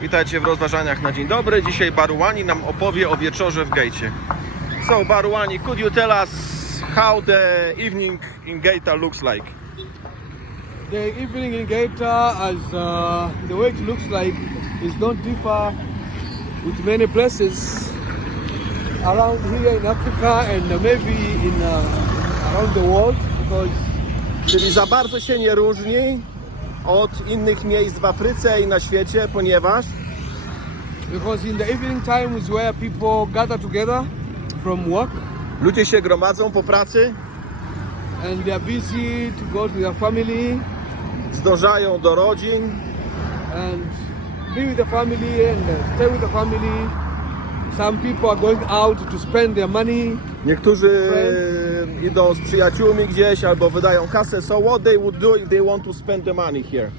Witajcie w rozważaniach na dzień dobry. Dzisiaj Baruani nam opowie o wieczorze w Gejcie. So Baruani, could you tell us how the evening in Gaeta looks like? The evening in Gaeta, as uh, the way it looks like, is not differ with many places around here in Africa and maybe in uh, around the world because Czyli za bardzo się nie różni od innych miejsc w Afryce i na świecie, ponieważ because in the evening time is where people gather together from work. ludzie się gromadzą po pracy, and they are busy to go to their family. zdążają do rodzin, and be with the family and uh, stay with the family. Some people are going out to spend their money. Niektórzy idą z przyjaciółmi gdzieś albo wydają kasę. So what they would do if they want to spend the money here?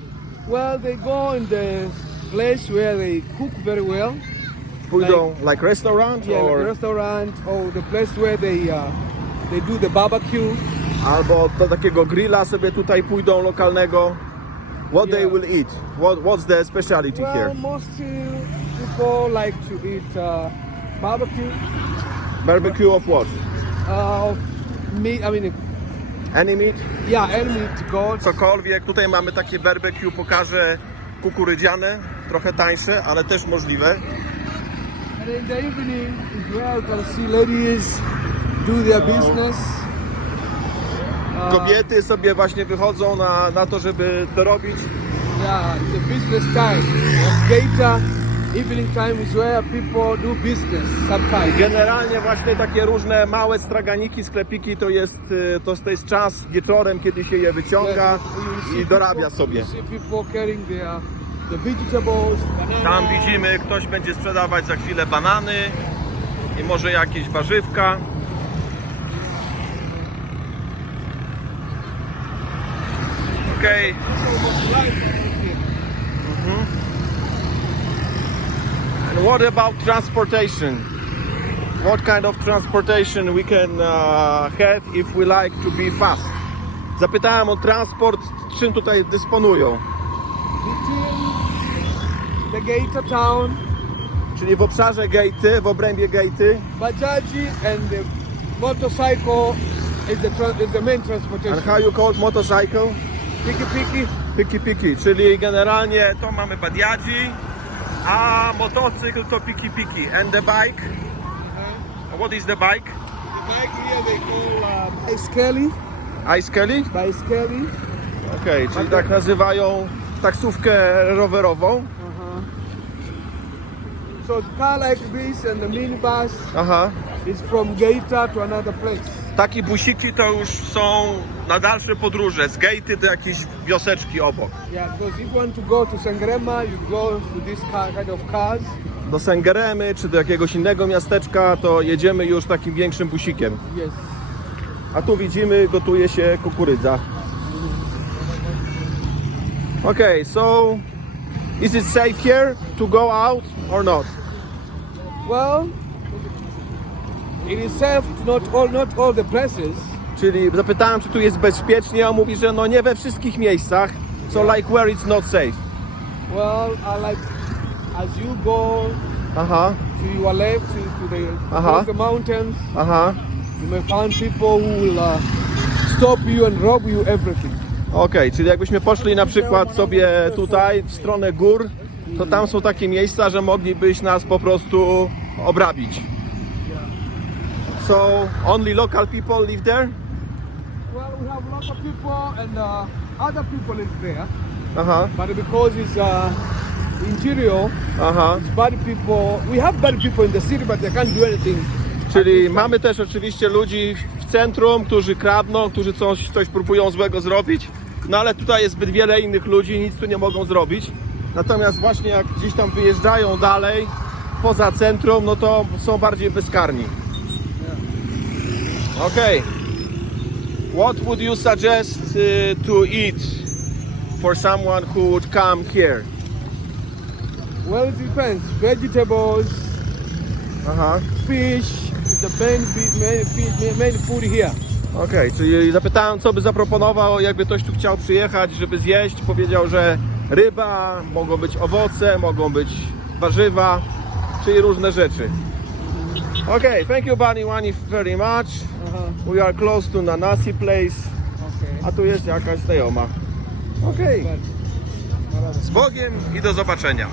Well, they go in the place where they cook very well. Pójdą like restaurant Yeah, like or, restaurant or the place where they uh, they do the barbecue. albo do takiego grilla sobie tutaj pójdą lokalnego. What they Yeah. will eat? What, what's the speciality Well, here? most people like to eat uh, barbecue. Barbecue of what? Uh, meat. I mean, Any meat? yeah, and meat goat. Cokolwiek. Tutaj mamy takie barbecue, pokażę kukurydziane, trochę tańsze, ale też możliwe. And in the evening is where you can see ladies do their business. Uh, Kobiety sobie właśnie wychodzą na, na to, żeby to robić. Yeah, the business time. Gator evening time is where people do business sometimes. Generalnie właśnie takie różne małe straganiki, sklepiki to jest, y, to, to jest czas wieczorem, kiedy się je wyciąga i dorabia sobie. Tam widzimy, ktoś będzie sprzedawać za chwilę banany i może jakieś warzywka. Okej, and what about transportation? What kind of transportation we can uh, have if we like to be fast? Zapytałem o transport, czym tutaj dysponują. The Gator town, Czyli w obszarze Gatey, w obrębie Gatey. Bajaji and the motorcycle is the is the main transportation. And how you call motorcycle? Piki piki. Piki piki, czyli generalnie to mamy badiadzi, a motocykl to piki piki. And the bike? What is the bike? The bike here they call uh, Iskeli. Ice Kelly? Iskeli. Okej, czyli tak nazywają taksówkę rowerową. So car like this and the minibus Aha. is from Gator to another place. Takie busiki to już są na dalsze podróże, z Gatey do jakiejś wioseczki obok. Yeah, because if you want to go to Sangrema, you go to this car, kind of cars. Do Sengeremy czy do jakiegoś innego miasteczka to jedziemy już takim większym busikiem. Yes. A tu widzimy, gotuje się kukurydza. Okay, so is it safe here to go out or not? Well, it is safe not all not all the places. Czyli zapytałem, czy tu jest bezpiecznie, a on mówi, że no nie we wszystkich miejscach. So like where it's not safe. Well, I like as you go Aha, to your left to, to the across the mountains, aha. you may find people who will uh, stop you and rob you everything. Okej, czyli jakbyśmy poszli na przykład sobie tutaj w stronę gór, to tam są takie miejsca, że moglibyś nas po prostu obrabić. So only local people live there? Well, we have of people and uh, other people live there, Aha, but because it's uh, interior, aha. it's bad people. We have bad people in the city, but they can't do anything. Czyli mamy też oczywiście ludzi w centrum, którzy kradną, którzy coś, coś próbują złego zrobić. No ale tutaj jest zbyt wiele innych ludzi, nic tu nie mogą zrobić. Natomiast właśnie jak gdzieś tam wyjeżdżają dalej, poza centrum, no to są bardziej bezkarni. Okej. What would you suggest uh, to eat for someone who would come here? Well, it depends. Vegetables, Aha. fish is the main, main, fi- main food here. Okej, czyli zapytałem, co by zaproponował, jakby ktoś tu chciał przyjechać, żeby zjeść. Powiedział, że ryba, mogą być owoce, mogą być warzywa, czyli różne rzeczy. Okay, thank you Bunny Wani very much. Uh-huh. We are close to Nanasi place, Okay. a tu jest jakaś znajoma. Okej, z Bogiem i do zobaczenia.